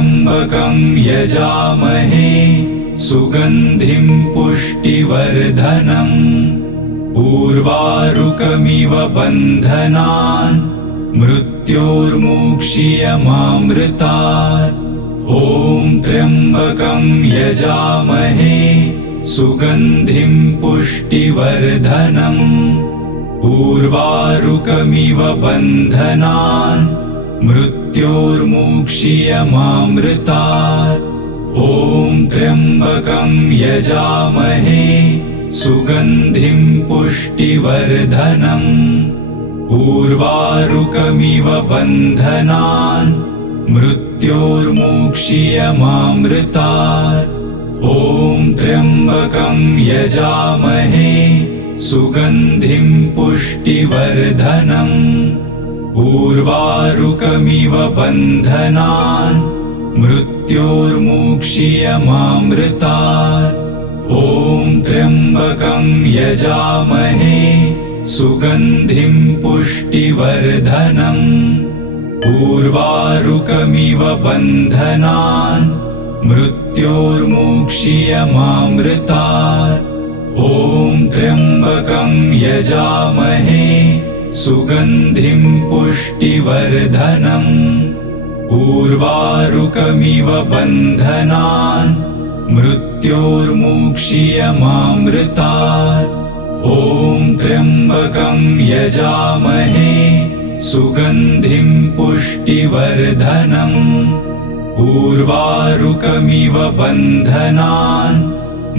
त्र्यम्बकं यजामहे सुगन्धिं पुष्टिवर्धनम् उर्वारुकमिव बन्धनान् मृत्योर्मुक्षीयमामृतात्। ॐ त्र्यम्बकं यजामहे सुगन्धिं पुष्टिवर्धनम् उर्वारुकमिव बन्धनान् मृत्योर्मुक्षीयमामृतात्। ॐ त्र्यम्बकं यजामहे सुगन्धिं पुष्टिवर्धनम् उर्वारुकमिव बन्धनान् मृत्योर्मुक्षीयमामृतात्। ॐ त्र्यम्बकं यजामहे सुगन्धिं पुष्टिवर्धनम् उर्वारुकमिव बन्धनान् मृत्योर्मुक्षीयमामृतात्। ॐ त्र्यम्बकं यजामहे सुगन्धिं पुष्टिवर्धनम् उर्वारुकमिव बन्धनान् मृत्योर्मुक्षीयमामृतात्। ॐ त्र्यम्बकं यजामहे सुगन्धिं पुष्टिवर्धनम् उर्वारुकमिव बन्धनान् मृत्योर्मुक्षीयमामृतात्। ॐ त्र्यम्बकं यजामहे सुगन्धिं पुष्टिवर्धनम् उर्वारुकमिव बन्धनान्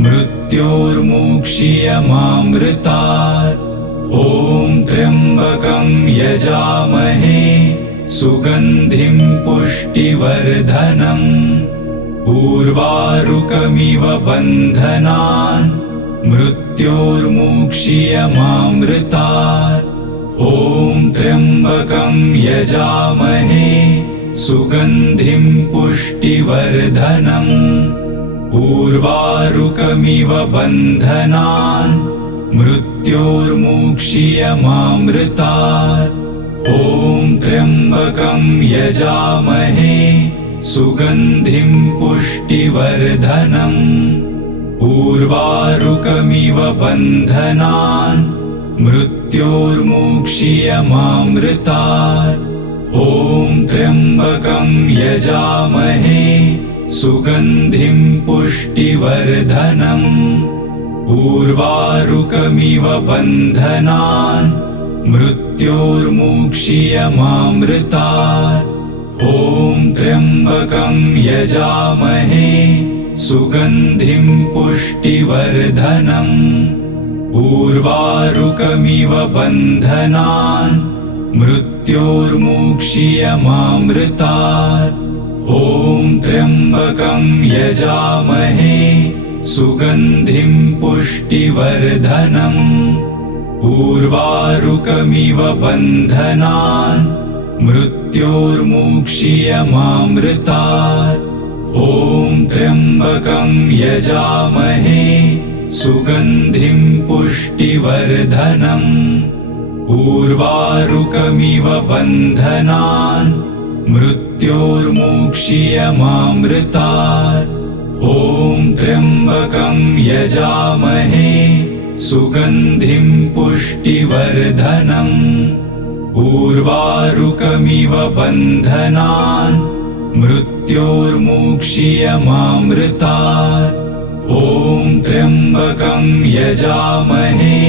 मृत्योर्मुक्षीयमामृतात्। ॐ त्र्यम्बकं यजामहे सुगन्धिं पुष्टिवर्धनम् उर्वारुकमिव बन्धनान् मृत्योर्मुक्षीयमामृतात्। ॐ त्र्यम्बकं यजामहे सुगन्धिं पुष्टिवर्धनम् उर्वारुकमिव बन्धनान् मृत्योर्मुक्षीयमामृतात्। ॐ त्र्यम्बकं यजामहे सुगन्धिं पुष्टिवर्धनम् उर्वारुकमिव बन्धनान् मृत्योर्मुक्षीयमामृतात्। ॐ त्र्यम्बकं यजामहे सुगन्धिं पुष्टिवर्धनम् उर्वारुकमिव बन्धनान् मृत्योर्मुक्षीयमामृतात्। ॐ त्र्यम्बकं यजामहे सुगन्धिं पुष्टिवर्धनम् उर्वारुकमिव बन्धनान् मृत्योर्मुक्षीयमामृतात्। ॐ त्र्यम्बकं यजामहे सुगन्धिं पुष्टिवर्धनम् उर्वारुकमिव बन्धनान् मृत्योर्मुक्षीयमामृतात्। ॐ त्र्यम्बकं यजामहे सुगन्धिं पुष्टिवर्धनम् उर्वारुकमिव बन्धनान् मृत्योर्मुक्षीयमामृतात्। ॐ त्र्यम्बकं यजामहे सुगन्धिं पुष्टिवर्धनम् उर्वारुकमिव बन्धनान् मृत्योर्मुक्षीयमामृतात्। ॐ त्र्यम्बकं यजामहे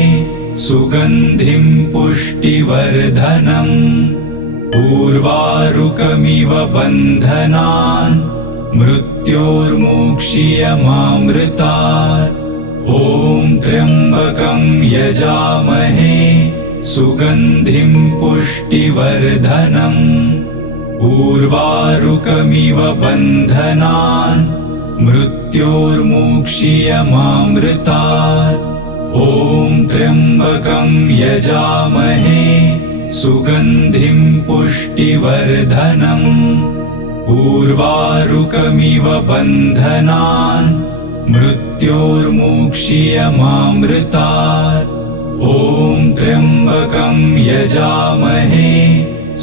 सुगन्धिं पुष्टिवर्धनम् उर्वारुकमिव बन्धनान् मृत्योर्मुक्षीयमामृतात्। ॐ त्र्यम्बकं यजामहे सुगन्धिं पुष्टिवर्धनम् उर्वारुकमिव बन्धनान् मृत्योर्मुक्षीयमामृतात्। ॐ त्र्यम्बकं यजामहे सुगन्धिं पुष्टिवर्धनम् उर्वारुकमिव बन्धनान् मृत्योर्मुक्षीयमामृतात्। ॐ त्र्यम्बकं यजामहे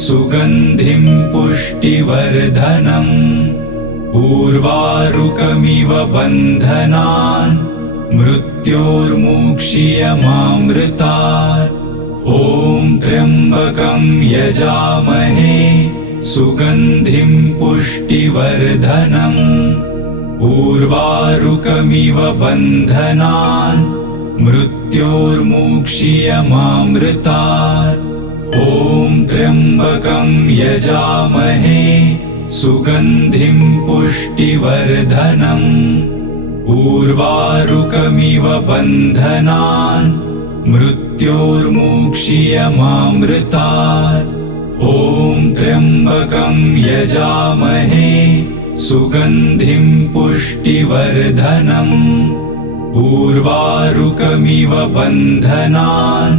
सुगन्धिं पुष्टिवर्धनम् उर्वारुकमिव बन्धनान् मृत्योर्मुक्षीयमामृतात्। ॐ त्र्यम्बकं यजामहे सुगन्धिं पुष्टिवर्धनम्। उर्वारुकमिव बन्धनान् मृत्योर्मुक्षीयमामृतात्। ॐ त्र्यम्बकं यजामहे सुगन्धिं पुष्टिवर्धनम्। उर्वारुकमिव बन्धनान् मृत्योर्मुक्षीयमामृतात्। ॐ त्र्यम्बकं यजामहे सुगन्धिं पुष्टिवर्धनम्। उर्वारुकमिव बन्धनान्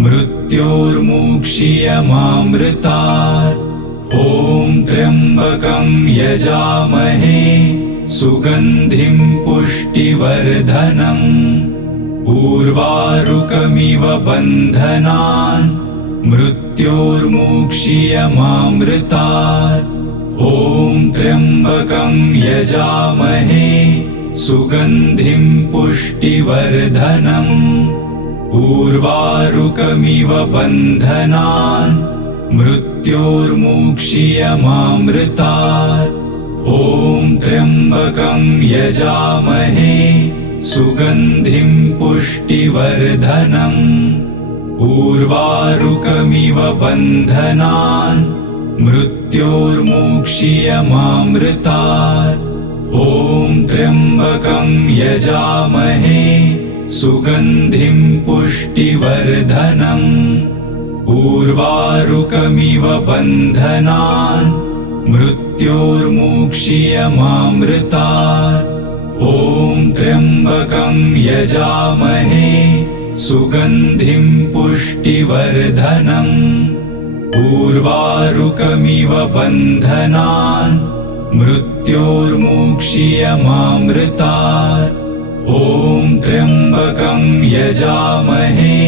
मृत्योर्मुक्षीयमामृतात्। ॐ त्र्यम्बकं यजामहे सुगन्धिं पुष्टिवर्धनम्। उर्वारुकमिव बन्धनान् मृत्योर्मुक्षीयमामृतात्। ॐ त्र्यम्बकं यजामहे सुगन्धिं पुष्टिवर्धनम्। उर्वारुकमिव बन्धनान् मृत्योर्मुक्षीयमामृतात्। ॐ त्र्यम्बकं यजामहे सुगन्धिं पुष्टिवर्धनम्। उर्वारुकमिव बन्धनान् मृत्योर्मुक्षीयमामृतात्। ॐ त्र्यम्बकं यजामहे सुगन्धिं पुष्टिवर्धनम्। उर्वारुकमिव बन्धनान् मृत्योर्मुक्षीयमामृतात्। ॐ त्र्यम्बकं यजामहे सुगन्धिं पुष्टिवर्धनम्। उर्वारुकमिव बन्धनान् मृत्योर्मुक्षीयमामृतात्। ॐ त्र्यम्बकं यजामहे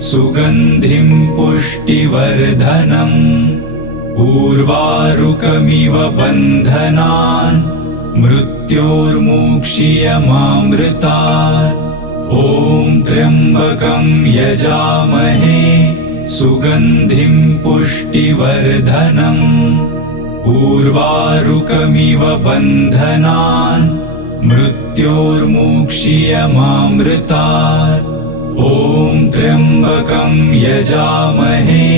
सुगन्धिं पुष्टिवर्धनम्। उर्वारुकमिव बन्धनान् मृत्योर्मुक्षीयमामृतात्। ॐ त्र्यम्बकं यजामहे सुगन्धिं पुष्टिवर्धनम्। उर्वारुकमिव बन्धनान् मृत्योर्मुक्षीयमामृतात्। ॐ त्र्यम्बकं यजामहे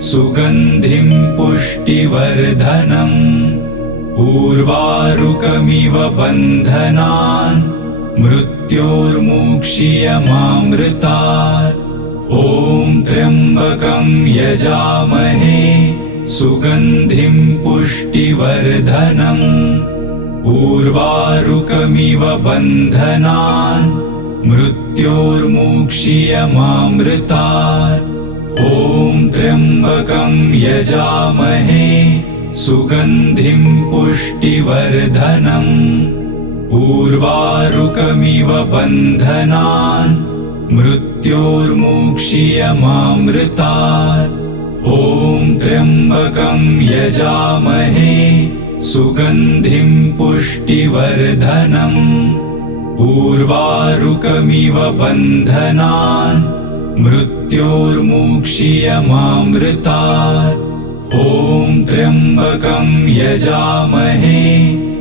सुगन्धिं पुष्टिवर्धनम्। उर्वारुकमिव बन्धनान् मृत्योर्मुक्षीयमामृतात्। ॐ त्र्यम्बकं यजामहे सुगन्धिं पुष्टिवर्धनम्। उर्वारुकमिव बन्धनान् मृत्योर्मुक्षीयमामृतात्। ॐ त्र्यम्बकं यजामहे सुगन्धिं पुष्टिवर्धनम्। उर्वारुकमिव बन्धनान् मृत्योर्मुक्षीयमामृतात्। ॐ त्र्यम्बकं यजामहे सुगन्धिं पुष्टिवर्धनम्। उर्वारुकमिव बन्धनान् मृत्योर्मुक्षीयमामृतात्। ॐ त्र्यम्बकं यजामहे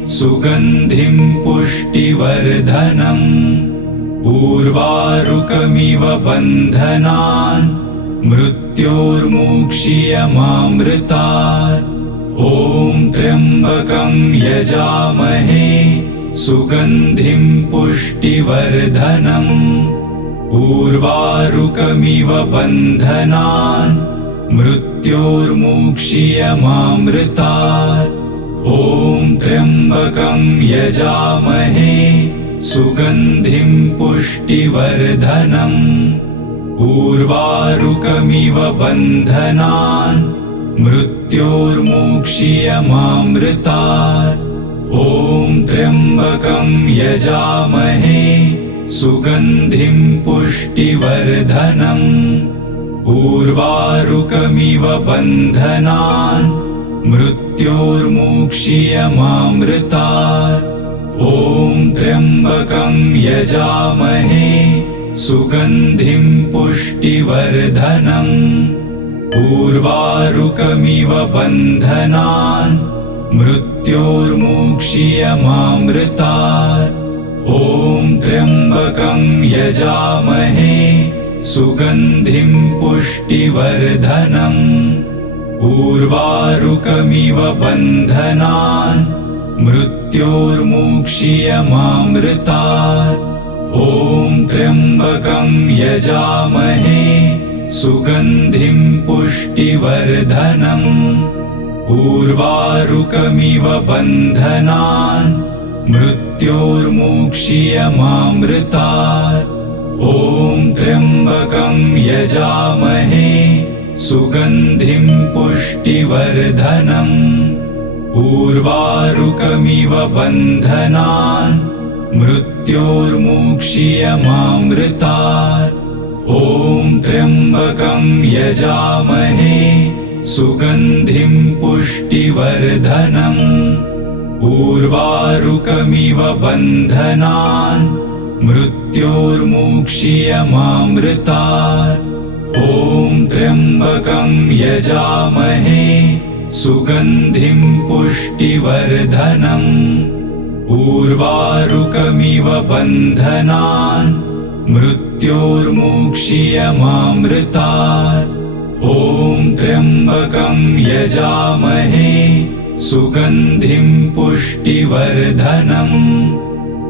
सुगन्धिं पुष्टिवर्धनम्। उर्वारुकमिव बन्धनान् मृत्योर्मुक्षीयमामृतात्। ॐ त्र्यम्बकं यजामहे सुगन्धिं पुष्टिवर्धनम्। उर्वारुकमिव बन्धनान् मृत्योर्मुक्षीयमामृतात्। ॐ त्र्यम्बकं यजामहे सुगन्धिं पुष्टिवर्धनम्। उर्वारुकमिव बन्धनान् मृत्योर्मुक्षीयमामृतात्। ॐ त्र्यम्बकं यजामहे सुगन्धिं पुष्टिवर्धनम्। उर्वारुकमिव बन्धनान् मृत्योर्मुक्षीयमामृतात्। मृत्योर्मुक्षीयमामृतात्। ॐ त्र्यम्बकं यजामहे सुगन्धिं पुष्टिवर्धनम्। उर्वारुकमिव बन्धनान् मृत्योर्मुक्षीयमामृतात्। ॐ त्र्यम्बकं यजामहे सुगन्धिं पुष्टिवर्धनम्। उर्वारुकमिव बन्धनान् मृत्योर्मुक्षीयमामृतात्। ॐ त्र्यम्बकं यजामहे सुगन्धिं पुष्टिवर्धनम्। उर्वारुकमिव बन्धनान् मृत्योर्मुक्षीयमामृतात्। ॐ त्र्यम्बकं यजामहे सुगन्धिं पुष्टिवर्धनम्। उर्वारुकमिव बन्धनान् मृत्योर्मुक्षीयमामृतात्। ॐ त्र्यम्बकं यजामहे सुगन्धिं पुष्टिवर्धनम्। उर्वारुकमिव बन्धनान् मृत्योर्मुक्षीयमामृतात्। ॐ त्र्यम्बकं यजामहे सुगन्धिं पुष्टिवर्धनम्। उर्वारुकमिव बन्धनान् मृत्योर्मुक्षीयमामृतात्। ॐ त्र्यम्बकं यजामहे सुगन्धिं पुष्टिवर्धनम्।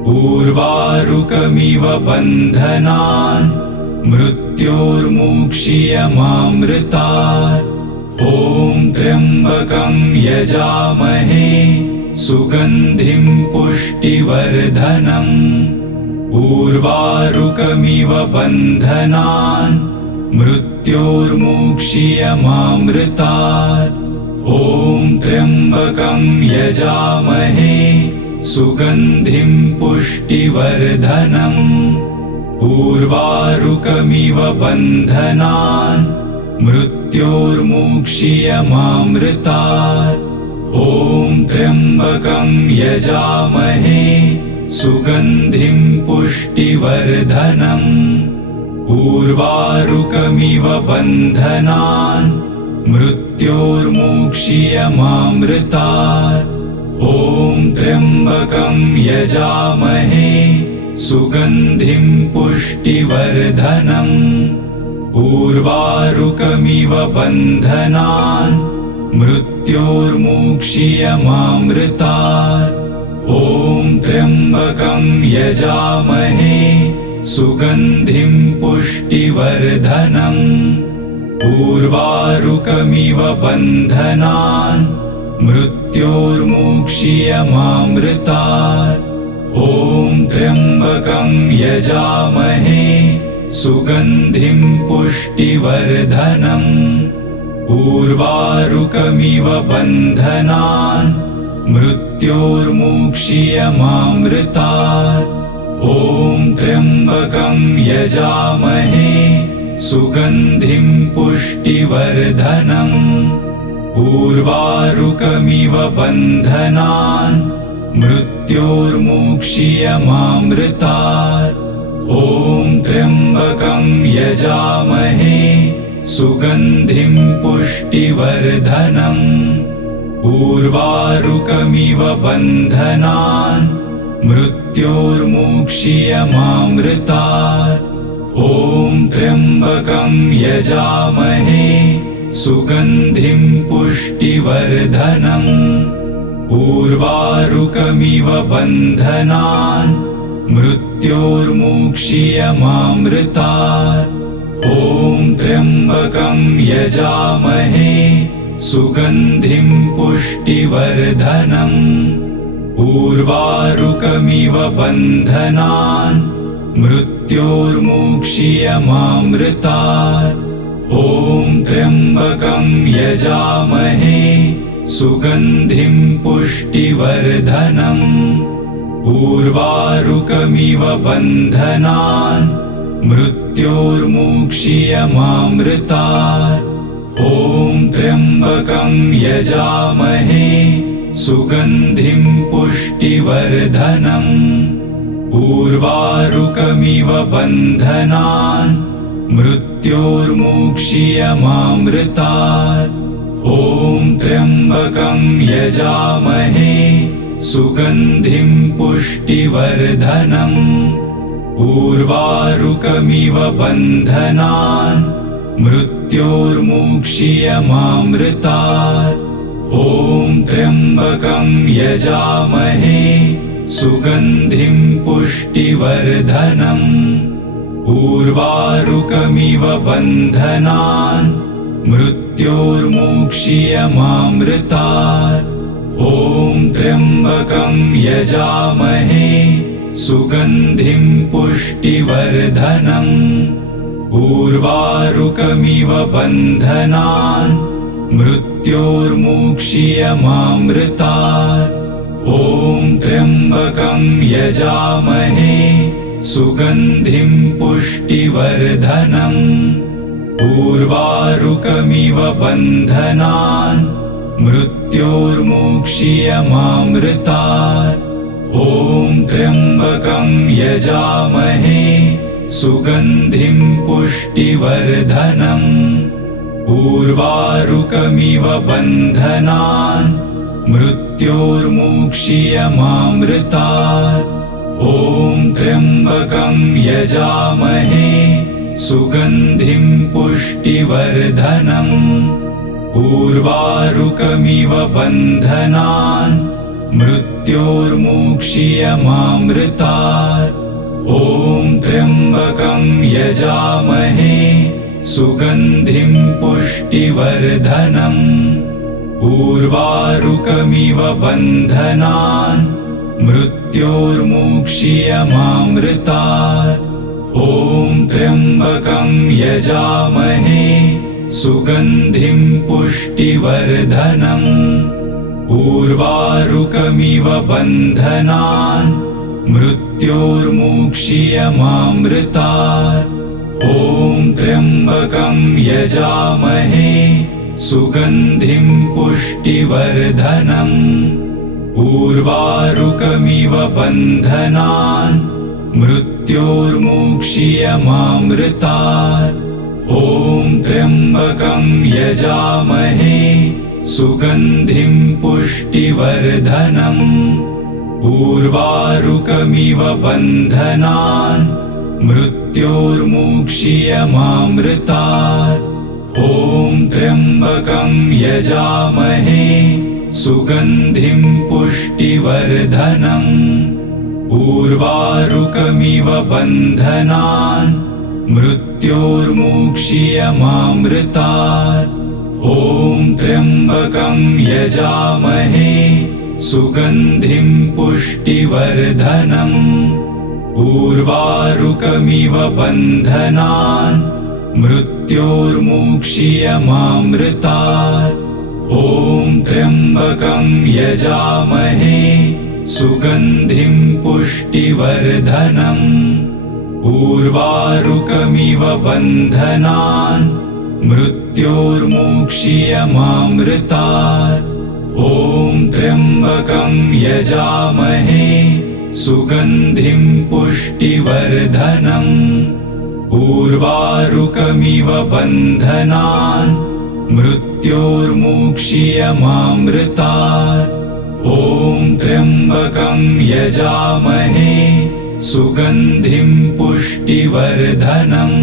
उर्वारुकमिव बन्धनान् मृत्योर्मुक्षीयमामृतात्। ॐ त्र्यम्बकं यजामहे सुगन्धिं पुष्टिवर्धनम्। उर्वारुकमिव बन्धनान् मृत्योर्मुक्षीयमामृतात्। ॐ त्र्यम्बकं यजामहे सुगन्धिं पुष्टिवर्धनम्। उर्वारुकमिव बन्धनान् मृत्योर्मुक्षीयमामृतात्। ॐ त्र्यम्बकं यजामहे सुगन्धिं पुष्टिवर्धनम्। उर्वारुकमिव बन्धनान् मृत्योर्मुक्षीयमामृतात्। ॐ त्र्यम्बकं यजामहे सुगन्धिं पुष्टिवर्धनम्। उर्वारुकमिव बन्धनान् मृत्योर्मुक्षीयमामृतात्। ॐ त्र्यम्बकं यजामहे सुगन्धिं पुष्टिवर्धनम्। उर्वारुकमिव बन्धनान् मृत्योर्मुक्षीयमामृतात्। ॐ त्र्यम्बकं यजामहे सुगन्धिं पुष्टिवर्धनम्। उर्वारुकमिव बन्धनान् मृत्योर्मुक्षीयमामृतात्। ॐ त्र्यम्बकं यजामहे सुगन्धिं पुष्टिवर्धनम्। उर्वारुकमिव बन्धनान् मृत्योर्मुक्षीयमामृतात्। ॐ त्र्यम्बकं यजामहे सुगन्धिं पुष्टिवर्धनम्। उर्वारुकमिव बन्धनान् मृत्योर्मुक्षीयमामृतात्। ॐ त्र्यम्बकं यजामहे सुगन्धिं पुष्टिवर्धनम्। उर्वारुकमिव बन्धनान् मृत्योर्मुक्षीयमामृतात्। ॐ त्र्यम्बकं यजामहे सुगन्धिं पुष्टिवर्धनम्। उर्वारुकमिव बन्धनान् मृत्योर्मुक्षीयमामृतात्। ॐ त्र्यम्बकं यजामहे सुगन्धिं पुष्टिवर्धनम्। उर्वारुकमिव बन्धनान् मृत्योर्मुक्षीयमामृतात्। ॐ त्र्यम्बकं यजामहे सुगन्धिं पुष्टिवर्धनम् उर्वारुकमिव बन्धनान् मृत्योर्मुक्षीयमामृतात् ॐ त्र्यम्बकं यजामहे सुगन्धिं पुष्टिवर्धनम् उर्वारुकमिव बन्धनान् मृत्योर्मुक्षीयमामृतात् ॐ त्र्यम्बकं यजामहे सुगन्धिं पुष्टिवर्धनम् उर्वारुकमिव बन्धनान् मृत्योर्मुक्षीयमामृतात् ॐ त्र्यम्बकं यजामहे सुगन्धिं पुष्टिवर्धनम् उर्वारुकमिव बन्धनान् मृत्योर्मुक्षीयमामृतात् ॐ त्र्यम्बकं यजामहे सुगन्धिं पुष्टिवर्धनम् उर्वारुकमिव बन्धनान् मृत्योर्मुक्षीयमामृतात् ॐ त्र्यम्बकं यजामहे सुगन्धिं पुष्टिवर्धनम् उर्वारुकमिव बन्धनान् मृत्योर्मुक्षीयमामृतात् ॐ त्र्यम्बकं यजामहे सुगन्धिं पुष्टिवर्धनम् उर्वारुकमिव बन्धनान् मृत्योर्मुक्षीयमामृतात् ॐ त्र्यम्बकं यजामहे सुगन्धिं पुष्टिवर्धनम् उर्वारुकमिव बन्धनान् मृत्योर्मुक्षीयमामृतात् ॐ त्र्यम्बकं यजामहे सुगन्धिं पुष्टिवर्धनम् उर्वारुकमिव बन्धनान् मृत्योर्मुक्षीयमामृतात् ॐ त्र्यम्बकं यजामहे सुगन्धिं पुष्टिवर्धनम् उर्वारुकमिव बन्धनान् मृत्योर्मुक्षीयमामृतात् ॐ त्र्यम्बकं यजामहे सुगन्धिं पुष्टिवर्धनम् उर्वारुकमिव बन्धनान् मृत्योर्मुक्षीयमामृतात् ॐ त्र्यम्बकं यजामहे सुगन्धिं पुष्टिवर्धनम् उर्वारुकमिव बन्धनान् मृत्योर्मुक्षीयमामृतात् ॐ त्र्यम्बकं यजामहे सुगन्धिं पुष्टिवर्धनम् उर्वारुकमिव बन्धनान् मृत्योर्मुक्षीयमामृतात् ॐ त्र्यम्बकं यजामहे सुगन्धिं पुष्टिवर्धनम् उर्वारुकमिव बन्धनान् मृत्योर्मुक्षीयमामृतात् ॐ त्र्यम्बकं यजामहे सुगन्धिं पुष्टिवर्धनम् उर्वारुकमिव बन्धनान् मृत्योर्मुक्षीयमामृतात् ॐ त्र्यम्बकं यजामहे सुगन्धिं पुष्टिवर्धनम्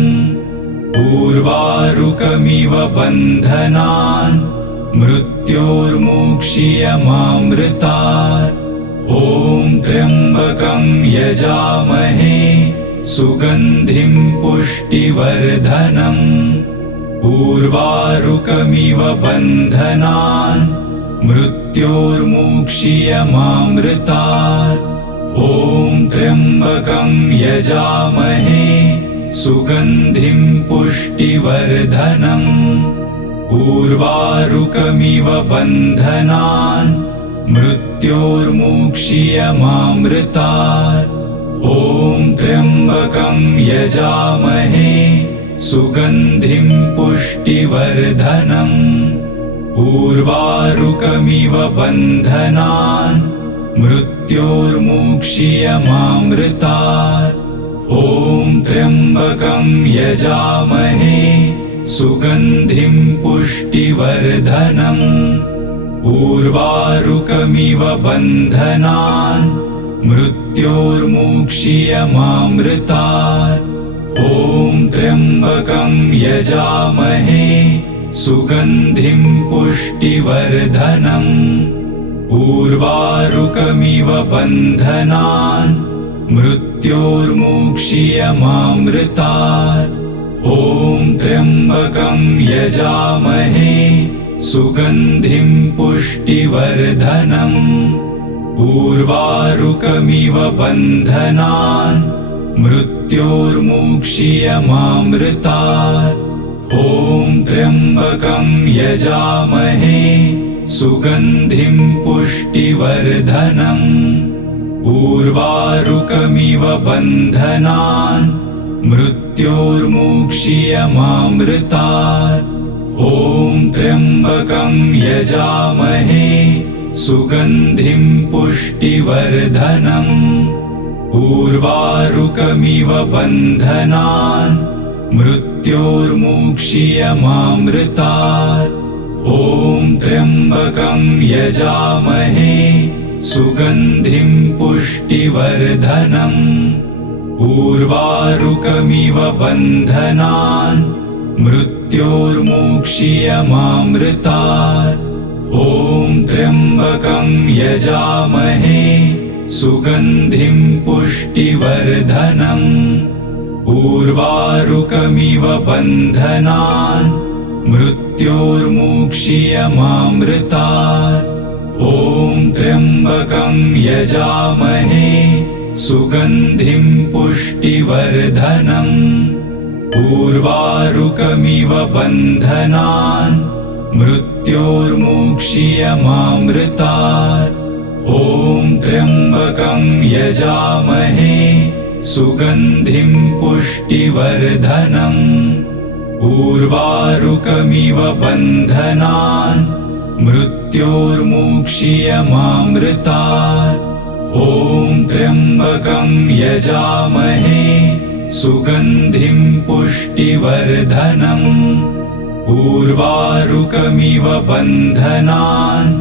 उर्वारुकमिव बन्धनान् मृत्योर्मुक्षीयमामृतात् ॐ त्र्यम्बकं यजामहे सुगन्धिं पुष्टिवर्धनम् उर्वारुकमिव बन्धनान् मृत्योर्मुक्षीयमामृतात् ॐ त्र्यम्बकं यजामहे सुगन्धिं पुष्टिवर्धनम् उर्वारुकमिव बन्धनान् मृत्योर्मुक्षीयमामृतात् ॐ त्र्यम्बकं यजामहे सुगन्धिं पुष्टिवर्धनम् उर्वारुकमिव बन्धनान् मृत्योर्मुक्षीयमामृतात् ॐ त्र्यम्बकं यजामहे सुगन्धिं पुष्टिवर्धनम् उर्वारुकमिव बन्धनान् मृत्योर्मुक्षीयमामृतात् ॐ त्र्यम्बकं यजामहे सुगन्धिं पुष्टिवर्धनम् उर्वारुकमिव बन्धनान् मृत्योर्मुक्षीयमामृतात् ॐ त्र्यम्बकं यजामहे सुगन्धिं पुष्टिवर्धनम् उर्वारुकमिव बन्धनान् मृत्योर्मुक्षीयमामृतात् ॐ त्र्यम्बकं यजामहे सुगन्धिं पुष्टिवर्धनम् उर्वारुकमिव बन्धनान् मृत्योर्मुक्षीयमामृतात् ॐ त्र्यम्बकं यजामहे सुगन्धिं पुष्टिवर्धनम् उर्वारुकमिव बन्धनान् मृत्योर्मुक्षीयमामृतात् ॐ त्र्यम्बकं यजामहे सुगन्धिं पुष्टिवर्धनम् उर्वारुकमिव बन्धनान् मृत्योर्मुक्षीयमामृतात् ॐ त्र्यम्बकं यजामहे सुगन्धिं पुष्टिवर्धनम् उर्वारुकमिव बन्धनान् मृत्योर्मुक्षीयमामृतात् ॐ त्र्यम्बकं यजामहे सुगन्धिं पुष्टिवर्धनम् उर्वारुकमिव बन्धनान् मृत्योर्मुक्षीयमामृतात् ॐ त्र्यम्बकं यजामहे सुगन्धिं पुष्टिवर्धनम् उर्वारुकमिव बन्धनान् मृत्योर्मुक्षीयमामृतात् ॐ त्र्यम्बकं यजामहे सुगन्धिं पुष्टिवर्धनम् उर्वारुकमिव बन्धनान्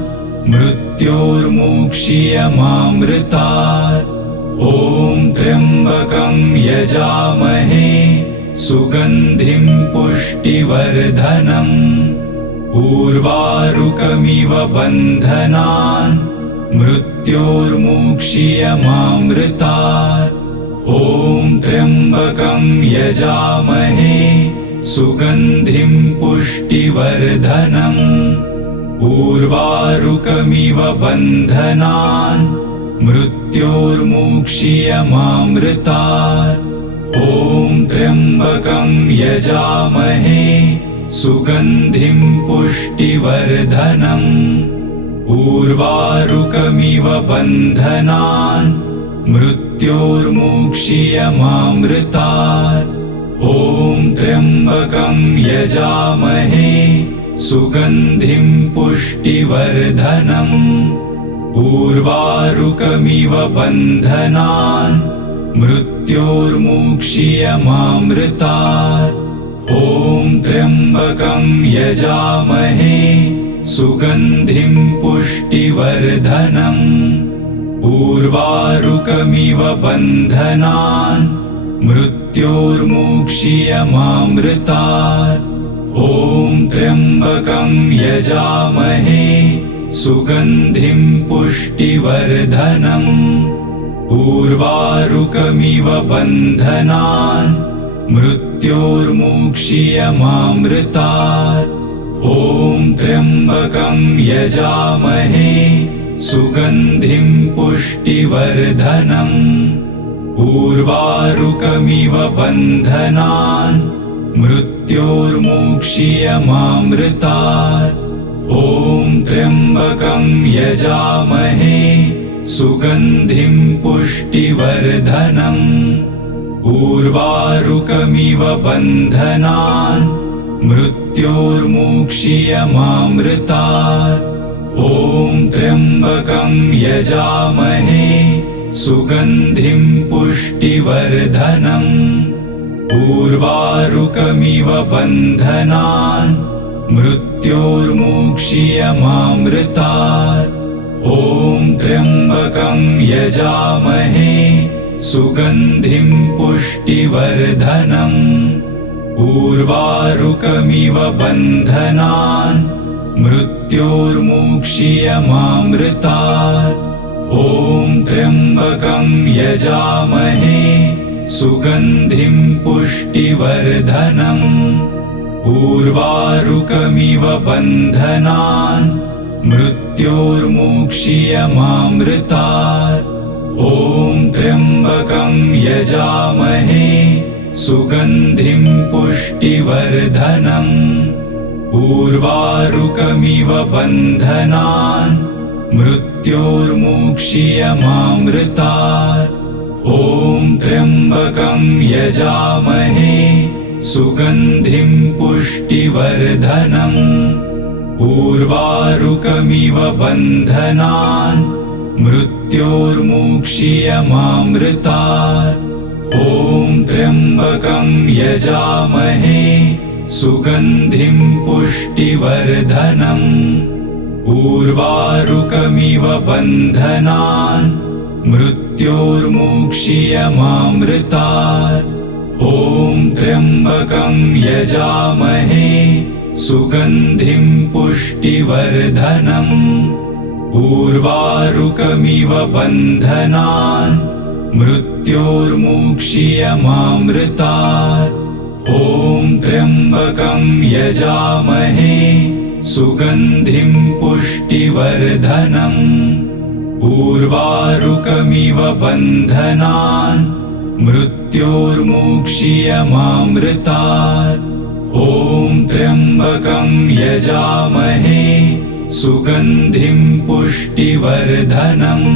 मृत्योर्मुक्षीयमामृतात् ॐ त्र्यम्बकं यजामहे सुगन्धिं पुष्टिवर्धनम् उर्वारुकमिव बन्धनान् मृत्योर्मुक्षीयमामृतात् ॐ त्र्यम्बकं यजामहे सुगन्धिं पुष्टिवर्धनम् उर्वारुकमिव बन्धनान् मृत्योर्मुक्षीयमामृतात् ॐ त्र्यम्बकं यजामहे सुगन्धिं पुष्टिवर्धनम् उर्वारुकमिव बन्धनान् मृत्योर्मुक्षीयमामृतात् ॐ त्र्यम्बकं यजामहे सुगन्धिं पुष्टिवर्धनम् उर्वारुकमिव बन्धनान् मृत्योर्मुक्षीयमामृतात् ॐ त्र्यम्बकं यजामहे सुगन्धिं पुष्टिवर्धनम् उर्वारुकमिव बन्धनान् मृत्योर्मुक्षीयमामृतात् ॐ त्र्यम्बकं यजामहे सुगन्धिं पुष्टिवर्धनम् उर्वारुकमिव बन्धनान् मृत्योर्मुक्षीयमामृतात् ॐ त्र्यम्बकं यजामहे सुगन्धिं पुष्टिवर्धनम् उर्वारुकमिव बन्धनान् मृत्योर्मुक्षीयमामृतात् ॐ त्र्यम्बकं यजामहे सुगन्धिं पुष्टिवर्धनम् उर्वारुकमिव बन्धनान् मृत्योर्मुक्षीयमामृतात्। ॐ त्र्यम्बकं यजामहे सुगन्धिं पुष्टिवर्धनम्। उर्वारुकमिव बन्धनान् मृत्योर्मुक्षीयमामृतात्। ॐ त्र्यम्बकं यजामहे सुगन्धिं पुष्टिवर्धनम्। उर्वारुकमिव बन्धनान् मृत्योर्मुक्षीयमामृतात्। ॐ त्र्यम्बकं यजामहे सुगन्धिं पुष्टिवर्धनम्। उर्वारुकमिव बन्धनान् मृत्योर्मुक्षीयमामृतात्। ॐ त्र्यम्बकं यजामहे सुगन्धिं पुष्टिवर्धनम्। उर्वारुकमिव बन्धनान् मृत्योर्मुक्षीयमामृतात्। ॐ त्र्यम्बकं यजामहे सुगन्धिं पुष्टिवर्धनम्। उर्वारुकमिव बन्धनान् मृत्योर्मुक्षीयमामृतात्। ॐ त्र्यम्बकं यजामहे सुगन्धिं पुष्टिवर्धनम्। उर्वारुकमिव बन्धनान् मृत्योर्मुक्षीयमामृतात्। ॐ त्र्यम्बकं यजामहे सुगन्धिं पुष्टिवर्धनम्। उर्वारुकमिव बन्धनान् मृत्योर्मुक्षीयमामृतात्। ॐ त्र्यम्बकं यजामहे सुगन्धिं पुष्टिवर्धनम्। उर्वारुकमिव बन्धनान् मृत्योर्मुक्षीयमामृतात्। ॐ त्र्यम्बकं यजामहे सुगन्धिं पुष्टिवर्धनम्।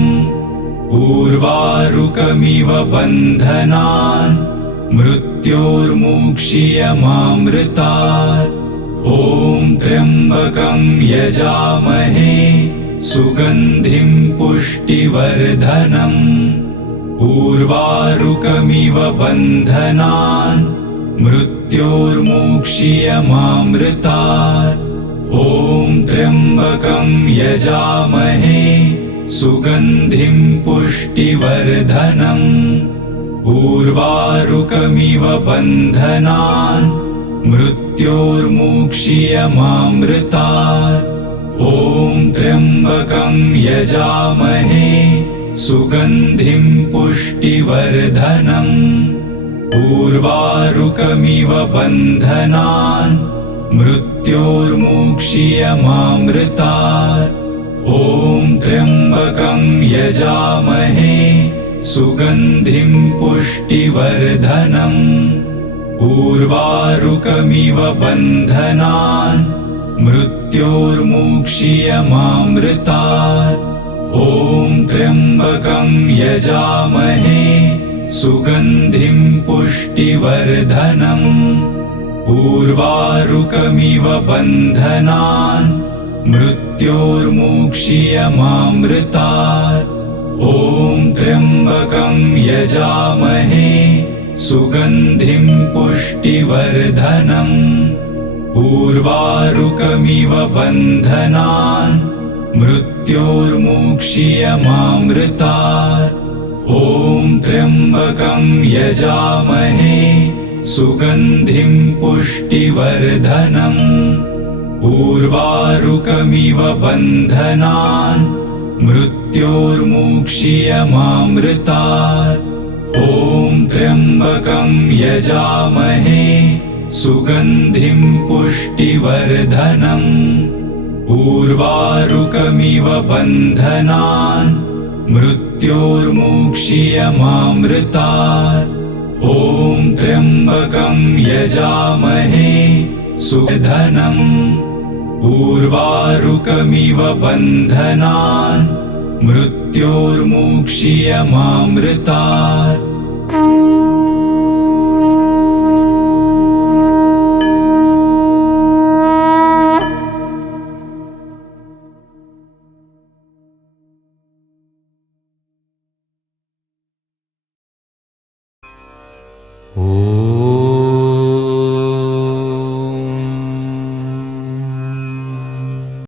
उर्वारुकमिव बन्धनान् मृत्योर्मुक्षीयमामृतात्। ॐ त्र्यम्बकं यजामहे सुगन्धिं पुष्टिवर्धनम्। उर्वारुकमिव बन्धनान् मृत्योर्मुक्षीयमामृतात्। ॐ त्र्यम्बकं यजामहे सुगन्धिं पुष्टिवर्धनम्। उर्वारुकमिव बन्धनान् मृत्योर्मुक्षीयमामृतात्। ॐ त्र्यम्बकं यजामहे सुगन्धिं पुष्टिवर्धनम्। उर्वारुकमिव बन्धनान् मृत्योर्मुक्षीयमामृतात्। ॐ त्र्यम्बकं यजामहे सुगन्धिं पुष्टिवर्धनम्। उर्वारुकमिव बन्धनान् मृत्योर्मुक्षीयमामृतात्। ॐ त्र्यम्बकं यजामहे सुगन्धिं पुष्टिवर्धनम्। उर्वारुकमिव बन्धनान् मृत्योर्मुक्षीयमामृतात्। ॐ त्र्यम्बकं यजामहे सुगन्धिं पुष्टिवर्धनम्। उर्वारुकमिव बन्धनान् मृत्योर्मुक्षीयमामृतात्। ॐ त्र्यम्बकं यजामहे सुगन्धिं पुष्टिवर्धनम्। उर्वारुकमिव बन्धनान् मृत्योर्मुक्षीयमामृतात्। ॐ त्र्यम्बकं यजामहे सुगन्धिं पुष्टिवर्धनम्। उर्वारुकमिव बन्धनान् मृत्योर्मुक्षीयमामृतात्। ॐ त्र्यम्बकं यजामहे सुगन्धिं उर्वारुकमिव बन्धनान् मृत्योर्मुक्षीयमामृतात्।